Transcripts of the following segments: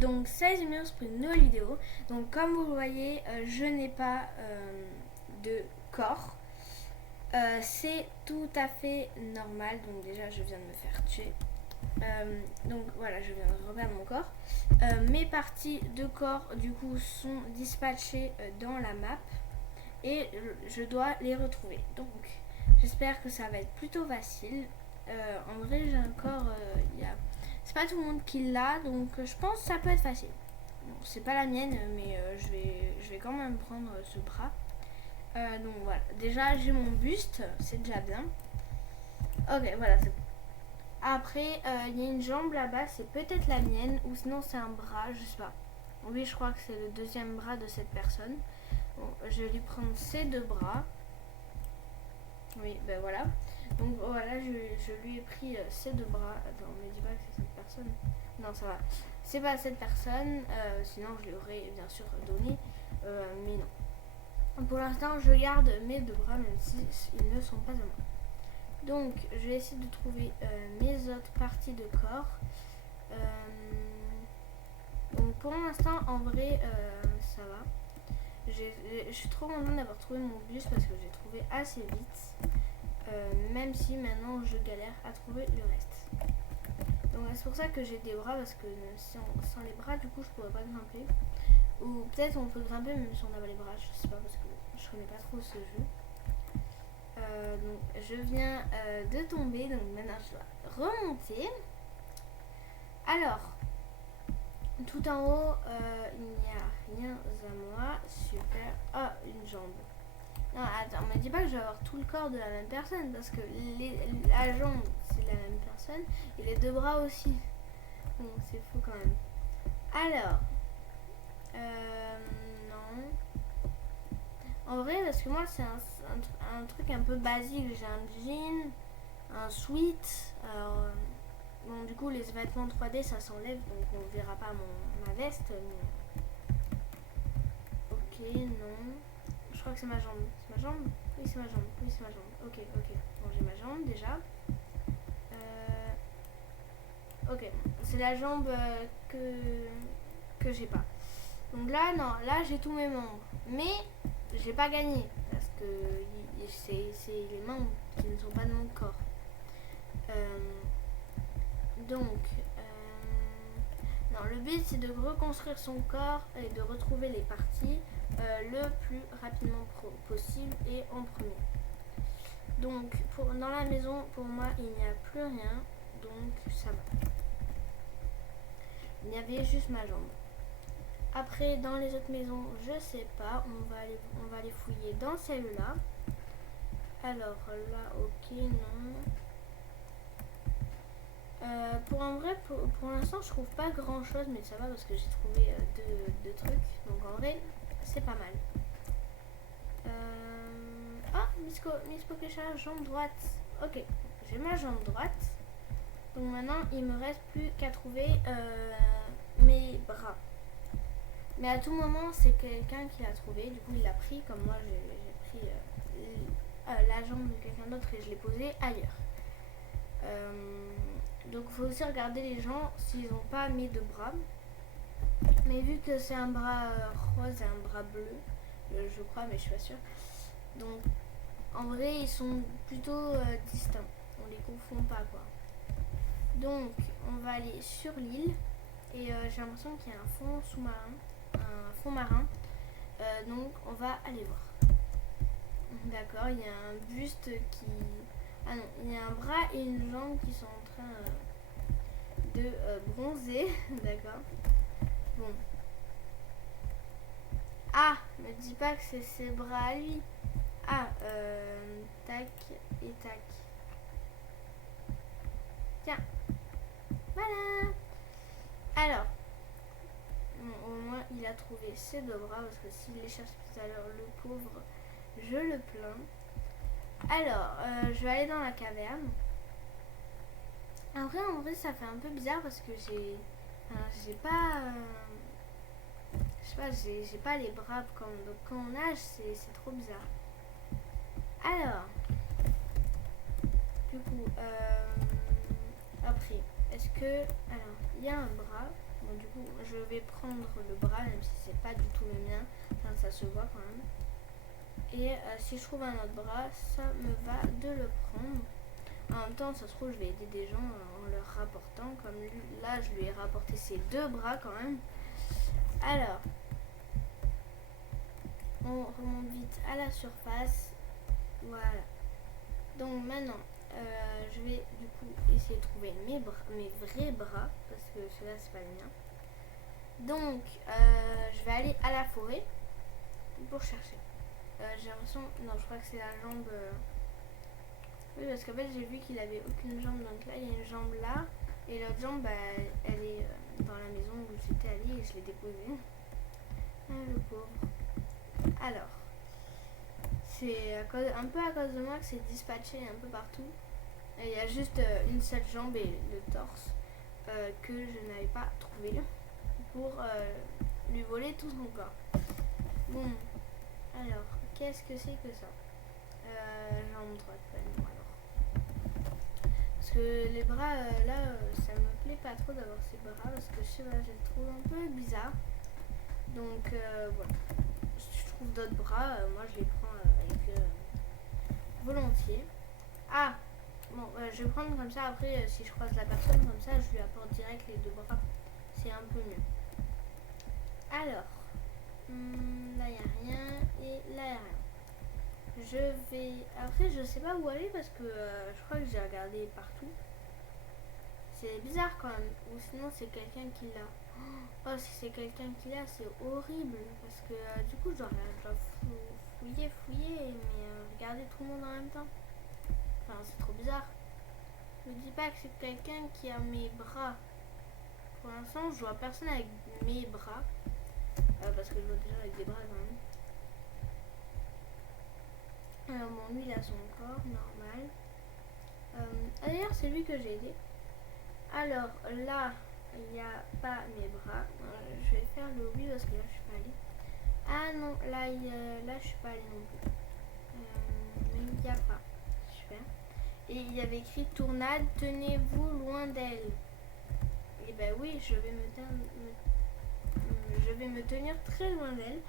Donc salut les pour une nouvelle vidéo. Donc comme vous le voyez, je n'ai pas de corps. C'est tout à fait normal. Donc déjà je viens de me faire tuer. Donc voilà, je viens de reperdre mon corps. Mes parties de corps du coup sont dispatchées dans la map. Et je dois les retrouver. Donc j'espère que ça va être plutôt facile. En vrai j'ai un corps, c'est pas tout le monde qui l'a, donc je pense que ça peut être facile. Bon, c'est pas la mienne, mais je vais quand même prendre ce bras. Donc voilà, déjà j'ai mon buste, c'est déjà bien. Ok, voilà, c'est bon. Après, il y a une jambe là-bas, c'est peut-être la mienne, ou sinon c'est un bras, je sais pas. Oui, je crois que c'est le deuxième bras de cette personne. Bon, je vais lui prendre ses deux bras. Oui, ben voilà. Donc voilà, je lui ai pris ses deux bras. Attends, ne me dis pas que c'est cette personne. Non, ça va. C'est pas cette personne, sinon je lui aurais bien sûr donné. Mais non. Pour l'instant, je garde mes deux bras, même si ils ne sont pas à moi. Donc, je vais essayer de trouver mes autres parties de corps. Donc pour l'instant, en vrai, ça va. Je suis trop contente d'avoir trouvé mon bus parce que j'ai trouvé assez vite. Même si maintenant je galère à trouver le reste. Donc c'est pour ça que j'ai des bras parce que sans les bras du coup je pourrais pas grimper. Ou peut-être on peut grimper même si on n'a pas les bras, je sais pas parce que je connais pas trop ce jeu. Donc je viens de tomber, donc maintenant je dois remonter. Alors, tout en haut il n'y a rien à moi, super. Ah, une jambe. Non, attends, me dis pas que je vais avoir tout le corps de la même personne parce que la jambe c'est la même personne et les deux bras aussi. Bon, c'est fou quand même. Alors, non. En vrai, parce que moi c'est un truc un peu basique. J'ai un jean, un sweat. Alors, bon, du coup, les vêtements 3D ça s'enlève donc on verra pas ma veste. Mais... Ok, non. Je crois que c'est ma jambe. C'est ma jambe? Oui, c'est ma jambe. Oui, c'est ma jambe. Ok, ok. Bon, j'ai ma jambe déjà. Ok, c'est la jambe que j'ai pas. Donc là, non, là j'ai tous mes membres. Mais j'ai pas gagné. Parce que c'est les membres qui ne sont pas de mon corps. Donc, non, le but c'est de reconstruire son corps et de retrouver les parties le plus rapidement possible et en premier. Donc, dans la maison, pour moi, il n'y a plus rien. Donc, ça va. Il y avait juste ma jambe. Après, dans les autres maisons, je sais pas. On va aller fouiller dans celle-là. Alors là, ok, non. En vrai, pour l'instant, je trouve pas grand chose, mais ça va parce que j'ai trouvé deux trucs. Donc en vrai, c'est pas mal. Ah, Miss Pokesha, jambe droite. Ok, j'ai ma jambe droite. Donc maintenant, il me reste plus qu'à trouver mes bras. Mais à tout moment, c'est quelqu'un qui l'a trouvé. Du coup, il l'a pris. Comme moi, j'ai pris la jambe de quelqu'un d'autre et je l'ai posée ailleurs. Donc, il faut aussi regarder les gens s'ils n'ont pas mis de bras. Mais vu que c'est un bras rose et un bras bleu, je crois, mais je suis pas sûre. Donc, en vrai, ils sont plutôt distincts. On les confond pas, quoi. Donc, on va aller sur l'île. Et j'ai l'impression qu'il y a un fond sous-marin. Un fond marin. Donc on va aller voir. D'accord, il y a un buste qui... Ah non, il y a un bras et une jambe qui sont en train de bronzer. D'accord. Bon. Ah, me dis pas que c'est ses bras à lui. Ah, tac et tac. Tiens. Voilà. Alors, au moins il a trouvé ses deux bras parce que s'il les cherche tout à l'heure, le pauvre, je le plains. Alors, je vais aller dans la caverne. En vrai, ça fait un peu bizarre parce que j'ai pas, je sais pas, j'ai pas les bras comme donc quand on nage, c'est trop bizarre. Alors, du coup, après, est-ce que, alors, il y a un bras. Bon, du coup, je vais prendre le bras, même si c'est pas du tout le mien. Enfin, ça se voit quand même. Et si je trouve un autre bras, ça me va de le prendre. En même temps, ça se trouve, je vais aider des gens en leur rapportant. Comme là, je lui ai rapporté ses 2 bras quand même. Alors, on remonte vite à la surface. Voilà. Donc maintenant, je vais du coup essayer de trouver mes vrais bras. Parce que ceux-là, c'est pas le mien. Donc, je vais aller à la forêt pour chercher. J'ai l'impression... Non, je crois que c'est la jambe... Oui, parce qu'en fait, j'ai vu qu'il avait aucune jambe. Donc là, il y a une jambe là. Et l'autre jambe, bah, elle est dans la maison où j'étais allée et je l'ai déposée. Ah, le pauvre. Alors, c'est un peu à cause de moi que c'est dispatché un peu partout. Et il y a juste une seule jambe et le torse que je n'avais pas trouvé pour lui voler tout son corps. Bon, alors, qu'est-ce que c'est que ça? Jambe droite, pas non, alors. Parce que les bras, là, ça me plaît pas trop d'avoir ces bras parce que je sais pas, je les trouve un peu bizarres. Donc, voilà. Si je trouve d'autres bras, moi je les prends avec volontiers. Ah, bon, je vais prendre comme ça. Après, si je croise la personne comme ça, je lui apporte direct les 2 bras. C'est un peu mieux. Alors, là il n'y a rien et là il n'y a rien. Je vais... Après, je sais pas où aller parce que je crois que j'ai regardé partout. C'est bizarre quand même. Ou sinon, c'est quelqu'un qui l'a. Oh, si c'est quelqu'un qui l'a, c'est horrible. Parce que du coup, je dois fouiller, mais regarder tout le monde en même temps. Enfin, c'est trop bizarre. Ne dis pas que c'est quelqu'un qui a mes bras. Pour l'instant, je vois personne avec mes bras. Parce que je vois déjà avec des bras quand même. Alors bon, lui il a son corps normal. D'ailleurs c'est lui que j'ai aidé. Alors là il n'y a pas mes bras. Je vais faire le oui parce que là je suis pas allée. Ah non, là je suis pas allée non plus. Mais il n'y a pas. Super. Et il y avait écrit tournade, tenez-vous loin d'elle. Et ben oui, je vais me tenir très loin d'elle.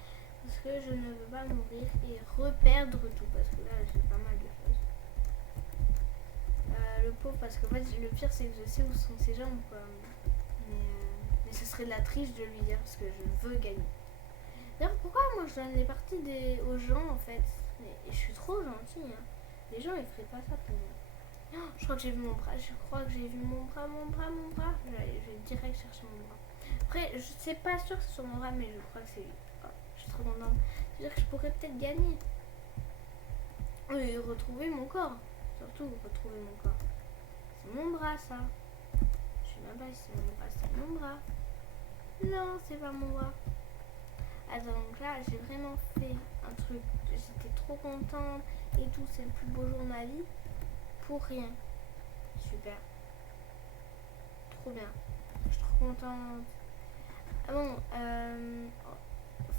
Parce que je ne veux pas mourir et reperdre tout. Parce que là, j'ai pas mal de choses. Le pauvre, parce que en fait, le pire, c'est que je sais où sont ses jambes, quoi. Mais ce serait de la triche de lui dire, parce que je veux gagner. D'ailleurs, pourquoi moi je donne les parties aux gens, en fait? Et je suis trop gentille, hein. Les gens, ils feraient pas ça pour moi. Oh, je crois que j'ai vu mon bras. Je crois que j'ai vu mon bras. Je vais direct chercher mon bras. Après, je sais pas sûr que c'est sur mon bras, mais je crois que c'est... Je suis trop contente. C'est-à-dire que je pourrais peut-être gagner. Et retrouver mon corps. Surtout retrouver mon corps. C'est mon bras, ça. Je sais même pas si c'est mon bras. C'est mon bras. Non, c'est pas mon bras. Attends, donc là, j'ai vraiment fait un truc. J'étais trop contente et tout. C'est le plus beau jour de ma vie. Pour rien. Super. Trop bien. Je suis trop contente. Ah bon,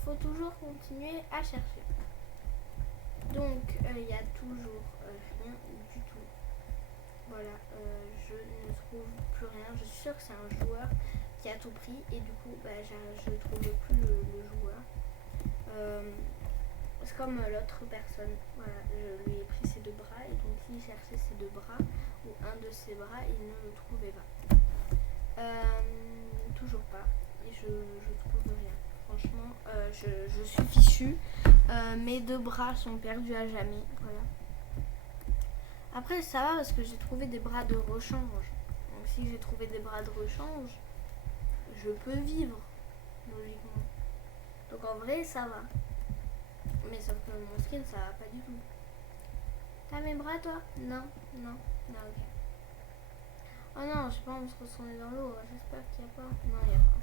faut toujours continuer à chercher. Donc, il y a toujours rien du tout. Voilà, je ne trouve plus rien. Je suis sûre que c'est un joueur qui a tout pris et du coup, je ne trouve plus le joueur. C'est comme l'autre personne. Voilà, je lui ai pris ses 2 bras et donc s'il cherchait ses 2 bras ou un de ses bras, il ne le trouvait pas. Toujours pas. Et je trouve rien. Franchement, je suis fichue. Mes 2 bras sont perdus à jamais. Voilà. Après, ça va parce que j'ai trouvé des bras de rechange. Donc, si j'ai trouvé des bras de rechange, je peux vivre, logiquement. Donc, en vrai, ça va. Mais sauf que mon skin, ça va pas du tout. T'as mes bras, toi? Non, non. Non, ok. Oh non, je sais pas, on se retourner dans l'eau. J'espère qu'il n'y a pas. Non, il n'y a pas.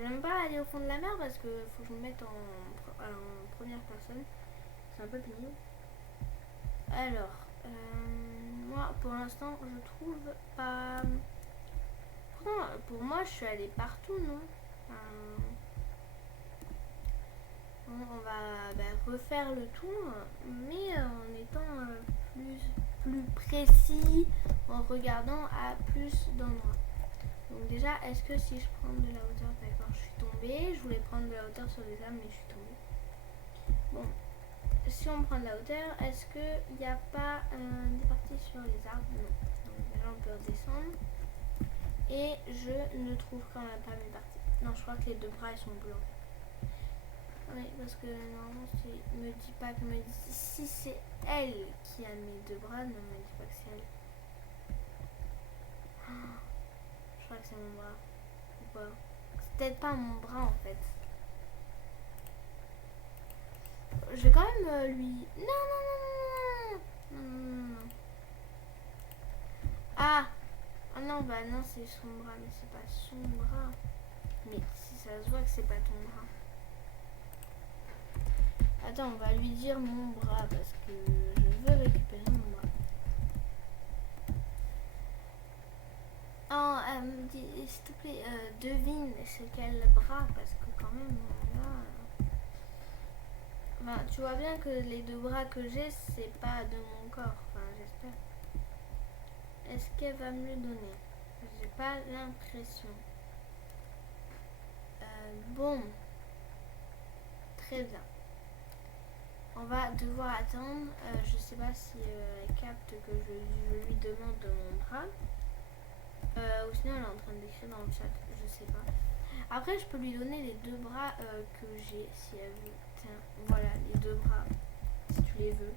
J'aime pas aller au fond de la mer parce que faut que je me mette en première personne. C'est un peu pénible. Alors, moi pour l'instant je trouve pas. Pourtant, pour moi je suis allée partout, non? On va refaire le tour, mais en étant plus précis, en regardant à plus d'endroits. Donc déjà, est-ce que si je prends de la hauteur, d'accord, je suis tombée. Je voulais prendre de la hauteur sur les arbres, mais je suis tombée. Bon, si on prend de la hauteur, est-ce qu'il n'y a pas des parties sur les arbres? Non. Donc déjà, on peut redescendre. Et je ne trouve quand même pas mes parties. Non, je crois que les deux bras, ils sont bleus. Oui, parce que normalement, si me dit pas que me dit si c'est elle qui a mes deux bras, ne me dis pas que c'est elle. Oh, je crois que c'est mon bras. Ou pas? C'est peut-être pas mon bras en fait. Je vais quand même lui. Non, non, non, non, non, non, non, non. Ah! Ah non, bah non, c'est son bras, mais c'est pas son bras. Mais si ça se voit que c'est pas ton bras. Attends, on va lui dire mon bras parce que je veux récupérer mon bras. Oh, s'il te plaît, devine c'est quel bras parce que quand même, là... Enfin, tu vois bien que les deux bras que j'ai, c'est pas de mon corps. Enfin, j'espère. Est-ce qu'elle va me le donner? J'ai pas l'impression. Bon. Très bien. On va devoir attendre. Je sais pas si elle capte que je lui demande de mon bras. Ou sinon elle est en train d'écrire dans le chat. Je sais pas. Après je peux lui donner les deux bras que j'ai si elle veut. Tiens, voilà les deux bras. Si tu les veux.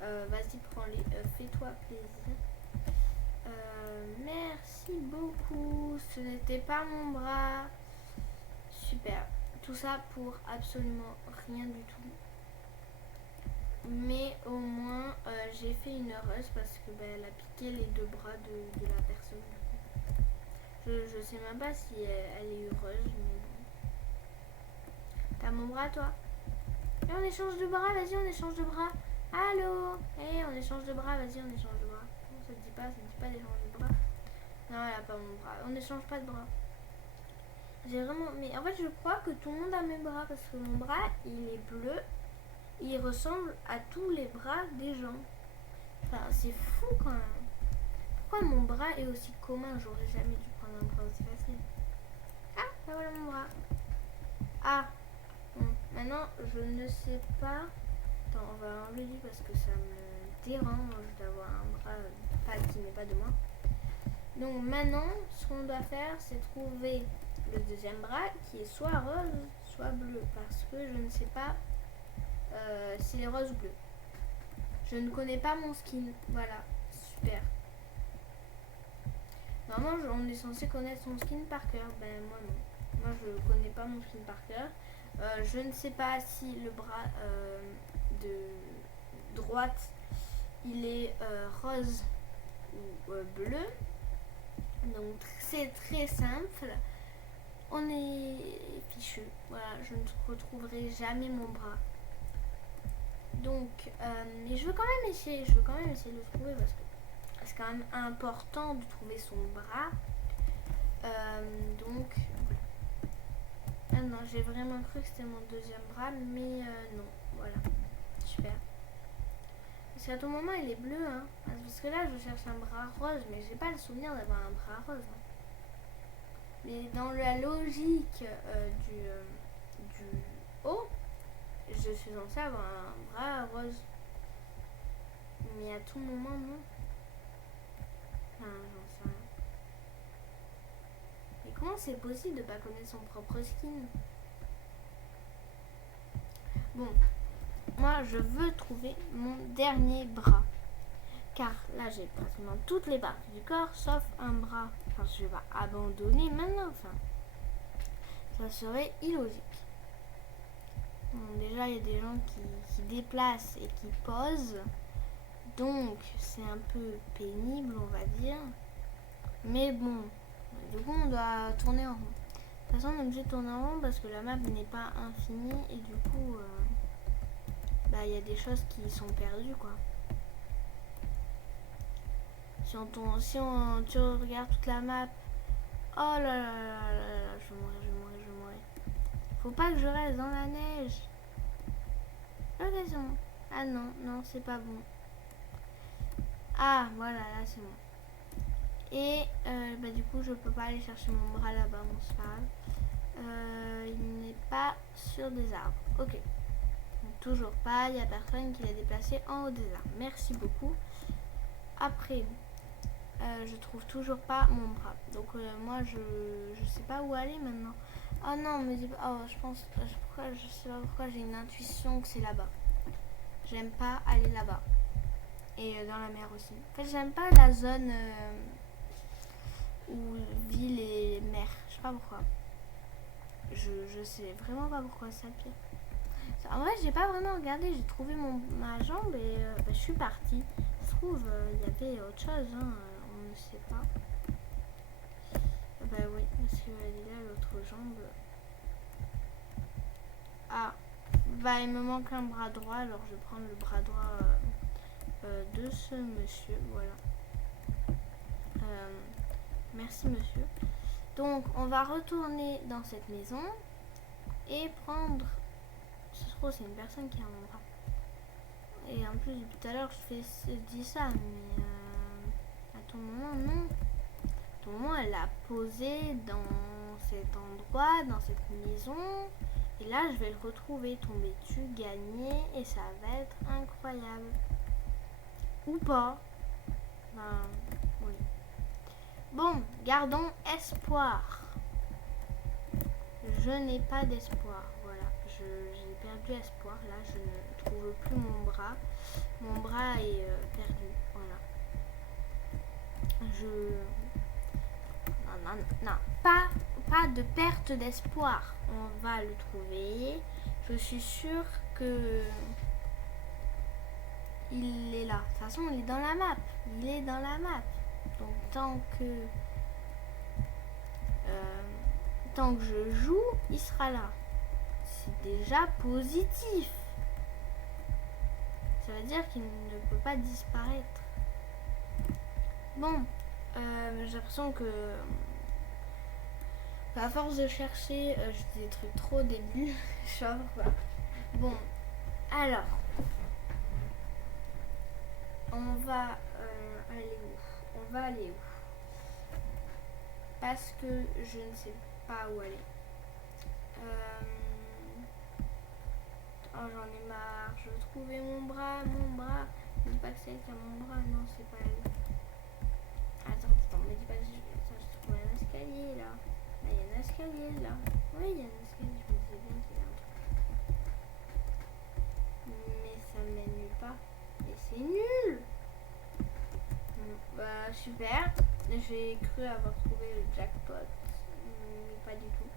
Vas-y prends-les. Fais-toi plaisir. Merci beaucoup. Ce n'était pas mon bras. Super. Tout ça pour absolument rien du tout. Mais au moins j'ai fait une heureuse parce que elle a piqué les deux bras de la personne. Je sais même pas si elle est heureuse, mais bon. T'as mon bras toi? Et on échange de bras, vas-y on échange de bras. Allô? Eh on échange de bras, vas-y on échange de bras. Non, ça te dit pas d'échanger de bras. Non elle a pas mon bras, on n'échange pas de bras. J'ai vraiment... Mais en fait je crois que tout le monde a mes bras parce que mon bras il est bleu. Il ressemble à tous les bras des gens. Enfin, c'est fou quand même. Pourquoi mon bras est aussi commun? J'aurais jamais dû prendre un bras aussi facile. Ah, ben voilà mon bras. Ah, bon. Maintenant, je ne sais pas. Attends, on va enlever lui parce que ça me dérange d'avoir un bras qui n'est pas de moi. Donc maintenant, ce qu'on doit faire, c'est trouver le deuxième bras qui est soit rose, soit bleu. Parce que je ne sais pas s'il est rose ou bleu. Je ne connais pas mon skin. Voilà, super. Normalement, on est censé connaître son skin par cœur. Ben moi non. Moi je connais pas mon skin par cœur. Je ne sais pas si le bras de droite il est rose ou bleu. Donc c'est très simple. On est fichu. Voilà, je ne retrouverai jamais mon bras. Donc, mais je veux quand même essayer. Je veux quand même essayer de le trouver parce que c'est quand même important de trouver son bras. Donc, ah non, j'ai vraiment cru que c'était mon deuxième bras, mais non. Voilà, super. Parce qu'à tout moment, il est bleu, hein. Parce que là, je cherche un bras rose, mais j'ai pas le souvenir d'avoir un bras rose. Hein. Mais dans la logique du haut, je suis censée avoir un bras rose. Mais à tout moment, non. Enfin, j'en sais rien. Mais comment c'est possible de pas connaître son propre skin? Bon, moi je veux trouver mon dernier bras. Car là j'ai pratiquement toutes les parties du corps sauf un bras. Enfin, je vais pas abandonner maintenant. Enfin, ça serait illogique. Bon, déjà il y a des gens qui déplacent et qui posent. Donc c'est un peu pénible on va dire. Mais bon, du coup on doit tourner en rond. De toute façon on est obligé de tourner en rond parce que la map n'est pas infinie et du coup il y a des choses qui sont perdues quoi. Si tu regardes toute la map, oh là là là là là, je vais mourir. Faut pas que je reste dans la neige. Ok c'est bon. Ah non, c'est pas bon. Ah voilà, là c'est bon. Et du coup, je peux pas aller chercher mon bras là-bas, bon, c'est pas grave. Il n'est pas sur des arbres. Ok. Donc, toujours pas, il n'y a personne qui l'a déplacé en haut des arbres. Merci beaucoup. Après, je trouve toujours pas mon bras. Donc moi, je sais pas où aller maintenant. Oh non, mais oh, je sais pas pourquoi j'ai une intuition que c'est là-bas. J'aime pas aller là-bas. Et dans la mer aussi. En fait, j'aime pas la zone où ville et mer. Je sais pas pourquoi. Je sais vraiment pas pourquoi, c'est le pire. En vrai, j'ai pas vraiment regardé. J'ai trouvé ma jambe et je suis partie. Je trouve il y avait autre chose. Hein, on ne sait pas. Bah oui, parce que là, l'autre jambe. Ah, bah il me manque un bras droit, alors je vais prendre le bras droit de ce monsieur. Voilà. Merci monsieur. Donc, on va retourner dans cette maison et prendre. Ça se trouve, c'est une personne qui a mon bras. Et en plus, depuis tout à l'heure, je dis ça, mais à tout moment, non. À tout moment, elle l'a posé dans cet endroit, dans cette maison. Et là, je vais le retrouver, tomber dessus, gagner, et ça va être incroyable. Ou pas. Ben, oui. Bon, gardons espoir. Je n'ai pas d'espoir. Voilà, j'ai perdu espoir. Là, je ne trouve plus mon bras. Mon bras est perdu. Voilà. Non, pas de perte d'espoir. On va le trouver. Je suis sûre que il est là. De toute façon, il est dans la map. Il est dans la map. Donc tant que je joue, il sera là. C'est déjà positif. Ça veut dire qu'il ne peut pas disparaître. Bon, j'ai l'impression que à force de chercher, je dis des trucs trop débiles. Je sais pas pourquoi. Bon, alors, on va aller où? On va aller où? Parce que je ne sais pas où aller. Oh, j'en ai marre. Je veux trouver mon bras. Ne dis pas que c'est elle qui a mon bras. Non, c'est pas elle. Attends, me dis pas que je trouve un escalier là. Là, il y a un escalier là. Oui, il y a un escalier. Je me disais bien qu'il y a un truc. Mais ça ne mène nulle part. Et c'est nul. Bah, super. J'ai cru avoir trouvé le jackpot. Mais pas du tout.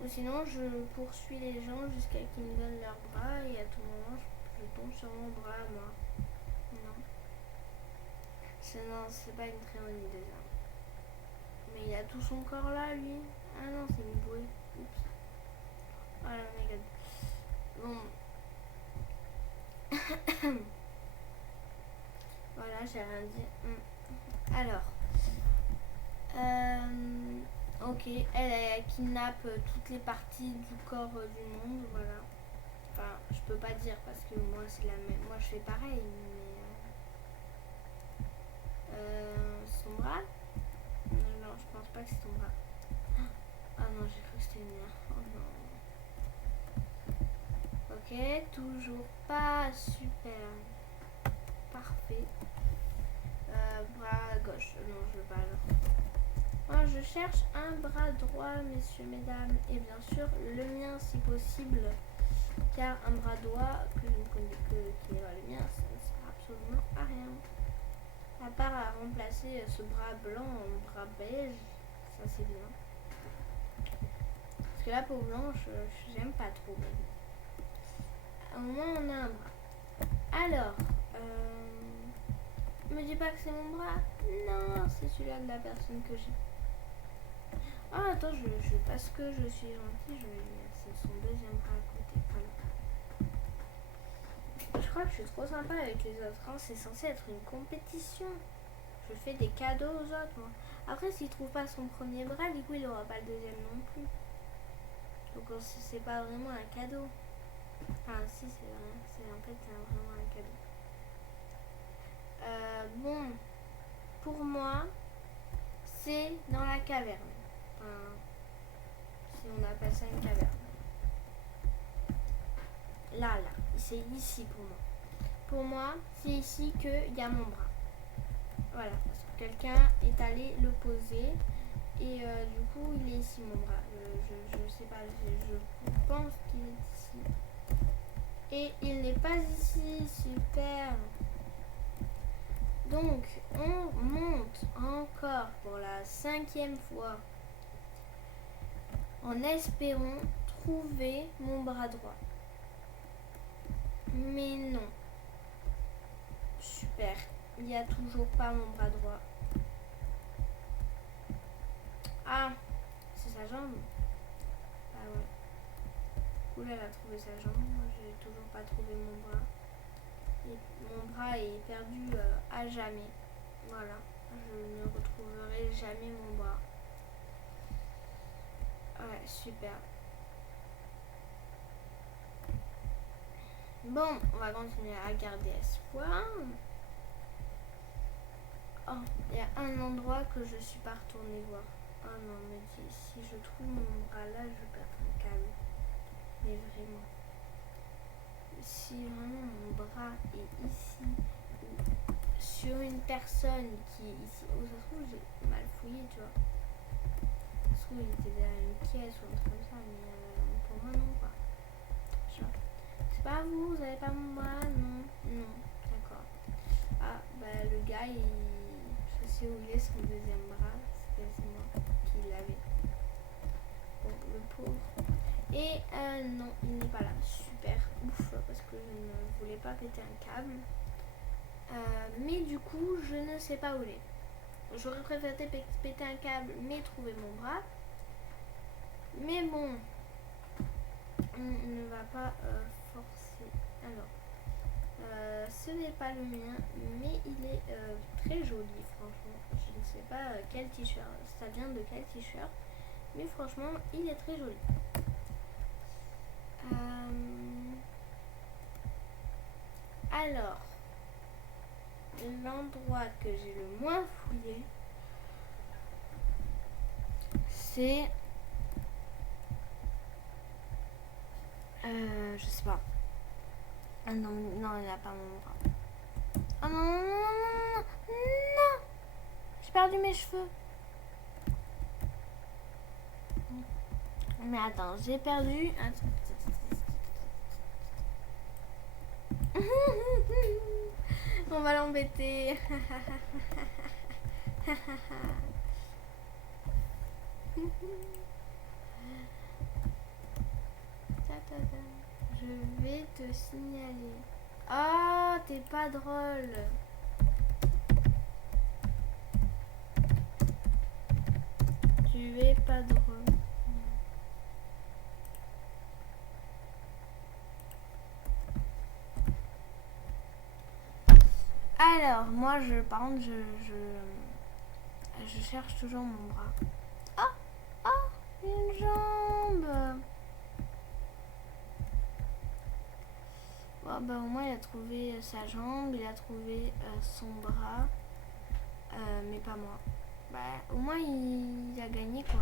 Ou sinon, je poursuis les gens jusqu'à qu'ils me donnent leur bras et à tout moment, je tombe sur mon bras à moi. Non. C'est pas une très bonne idée ça. Mais il a tout son corps là, lui. Ah non, c'est une bouée. Oups. Oh là, my god. Bon. Voilà, j'ai rien dit. Alors. Ok, elle kidnappe toutes les parties du corps du monde, voilà. Enfin, je peux pas dire parce que moi c'est la même. Moi je fais pareil, mais son bras. Non, je pense pas que c'est ton bras. Ah non, j'ai cru que c'était le mien. Oh non. Ok, toujours pas super. Parfait. Bras gauche. Non, je veux pas alors. Oh, je cherche un bras droit, messieurs, mesdames. Et bien sûr, le mien si possible. Car un bras droit que je ne connais que qui n'est pas le mien, ça ne sert absolument à rien. À part à remplacer ce bras blanc en bras beige, ça c'est bien. Parce que la peau blanche, j'aime pas trop. Au moins on a un bras. Alors, me dis pas que c'est mon bras. Non, c'est celui-là de la personne que j'ai. Ah attends, parce que je suis gentille, je vais lui mettre son deuxième bras à côté. Voilà. Je crois que je suis trop sympa avec les autres. Hein. C'est censé être une compétition. Je fais des cadeaux aux autres, moi. Après, s'il trouve pas son premier bras, du coup, il aura pas le deuxième non plus. Donc, c'est pas vraiment un cadeau. Enfin, si, c'est vrai. En fait, c'est vraiment un cadeau. Bon. pour moi, c'est dans la caverne. Enfin, si on appelle ça une caverne. Là, c'est ici pour moi. Pour moi, c'est ici qu'il y a mon bras. Voilà, parce que quelqu'un est allé le poser et du coup, il est ici mon bras. Je sais pas, je pense qu'il est ici. Et il n'est pas ici, super. Donc, on monte encore pour la 5e fois en espérant trouver mon bras droit. Mais non. Super. Il n'y a toujours pas mon bras droit. Ah, c'est sa jambe. Ah ouais. Oula, elle a trouvé sa jambe. Moi, j'ai toujours pas trouvé mon bras. Et mon bras est perdu à jamais. Voilà. Je ne retrouverai jamais mon bras. Ouais, super. Bon, on va continuer à garder espoir. Oh, il y a un endroit que je suis pas retournée voir. Oh non, me dit, si je trouve mon bras là, je perds mon câble. Mais vraiment. Si vraiment mon bras est ici, ou sur une personne qui est ici, où ça se trouve, j'ai mal fouillé, tu vois. Ça se trouve, il était derrière une caisse ou un truc comme ça, mais pour moi, non, quoi. Tu vois. C'est pas vous, vous avez pas mon bras? Non, non, d'accord. Ah, bah le gars, je sais où il est, son deuxième bras. C'est moi qui l'avais. Bon, le pauvre. Et non, il n'est pas là. Super, ouf, parce que je ne voulais pas péter un câble. Mais du coup, je ne sais pas où il est. J'aurais préféré péter un câble, mais trouver mon bras. Mais bon, on ne va pas forcer. Alors, ce n'est pas le mien, mais il est très joli, franchement. Je ne sais pas quel t-shirt, ça vient de quel t-shirt, mais franchement, il est très joli. Alors, l'endroit que j'ai le moins fouillé, c'est... je sais pas. Ah non, non, il n'a pas mon bras. Oh non, non, non, non, non, non. J'ai perdu mes cheveux. Mais attends, j'ai perdu... On va l'embêter. Je vais te signaler. Oh, t'es pas drôle. Tu es pas drôle. Alors, moi, par contre, je cherche toujours mon bras. Oh, oh, une jambe. Bon, bah, au moins, il a trouvé sa jambe, il a trouvé son bras, mais pas moi. Bah, au moins, il a gagné, quoi.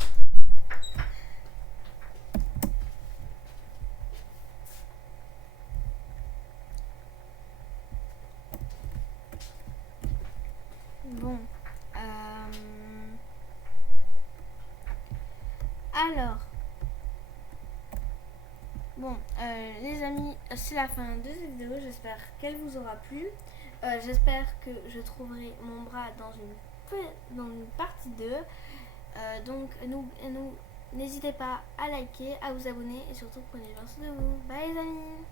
Bon. Alors. Bon, les amis, c'est la fin de cette vidéo. J'espère qu'elle vous aura plu. J'espère que je trouverai mon bras dans une partie 2. Donc, n'hésitez pas à liker, à vous abonner et surtout prenez soin de vous. Bye les amis!